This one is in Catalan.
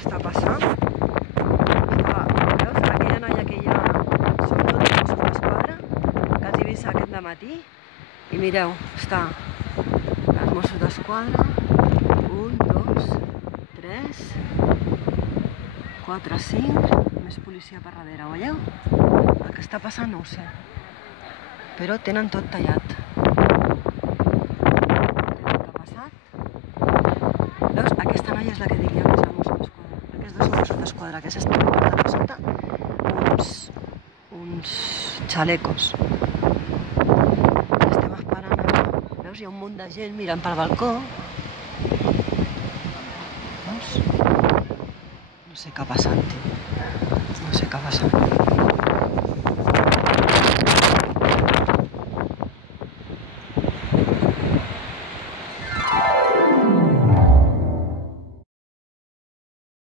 està passant. Veus? Aquella noia que hi ha són tots els Mossos d'Esquadra, que els he vist aquest dematí. I mireu, està els Mossos d'Esquadra, 1, 2, 3, 4, 5, més policia per darrere, ho veieu? El que està passant no ho sé, però tenen tot tallat. Veus? Aquesta noia és la que diria que és el Mosso d'Esquadra. Aquests dos són Mossos d'Esquadra, que s'estan portant a sota uns xalecos. Estem esperant a... Veus? Hi ha un munt de gent mirant pel balcó. Veus? No sé què ha passat, tio. No sé què ha passat.